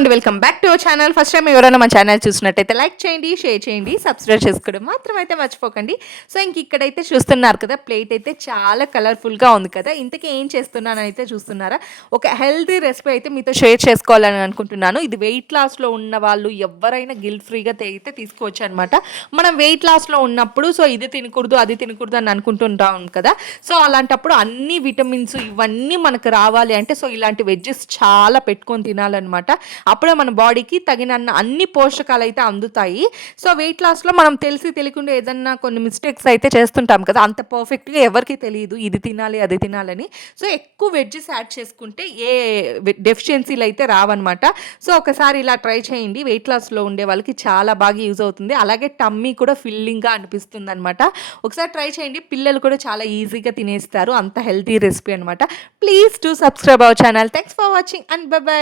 And welcome back to our channel. First time ఎవరైనా మా channel చూసినట్టయితే లైక్ చేయండి షేర్ చేయండి సబ్స్క్రైబ్ చేసుకోవడం మాత్రం అయితే మర్చిపోకండి. సో ఇంక ఇక్కడైతే చూస్తున్నారు కదా ప్లేట్ అయితే చాలా కలర్ఫుల్గా ఉంది కదా. ఇంతకీ ఏం చేస్తున్నాను అయితే చూస్తున్నారా? ఒక హెల్తీ రెసిపీ అయితే మీతో షేర్ చేసుకోవాలని అనుకుంటున్నాను. ఇది వెయిట్ లాస్లో ఉన్న వాళ్ళు ఎవరైనా గిల్ట్ ఫ్రీగా అయితే తీసుకోవచ్చు అనమాట మనం వెయిట్ లాస్లో ఉన్నప్పుడు సో ఇది తినకూడదు అది తినకూడదు అని అనుకుంటుంటాం కదా. సో అలాంటప్పుడు అన్ని విటమిన్స్ ఇవన్నీ మనకు రావాలి అంటే సో ఇలాంటి వెజ్జెస్ చాలా పెట్టుకొని తినాలన్నమాట. అప్పుడే మన బాడీకి తగిన అన్ని పోషకాలు అయితే అందుతాయి. సో వెయిట్ లాస్లో మనం తెలిసి తెలియకుండా ఏదన్నా కొన్ని మిస్టేక్స్ అయితే చేస్తుంటాం కదా అంత పర్ఫెక్ట్గా ఎవరికి తెలియదు ఇది తినాలి అది తినాలని. సో ఎక్కువ వెజ్జెస్ యాడ్ చేసుకుంటే ఏ డెఫిషియన్సీలు అయితే రావన్నమాట. సో ఒకసారి ఇలా ట్రై చేయండి వెయిట్ లాస్లో ఉండే వాళ్ళకి చాలా బాగా యూజ్ అవుతుంది. అలాగే టమ్మీ కూడా ఫిల్లింగ్గా అనిపిస్తుంది అనమాట ఒకసారి ట్రై చేయండి పిల్లలు కూడా చాలా ఈజీగా తినేస్తారు అంత హెల్తీ రెసిపీ అనమాట please to subscribe our channel thanks for watching and bye bye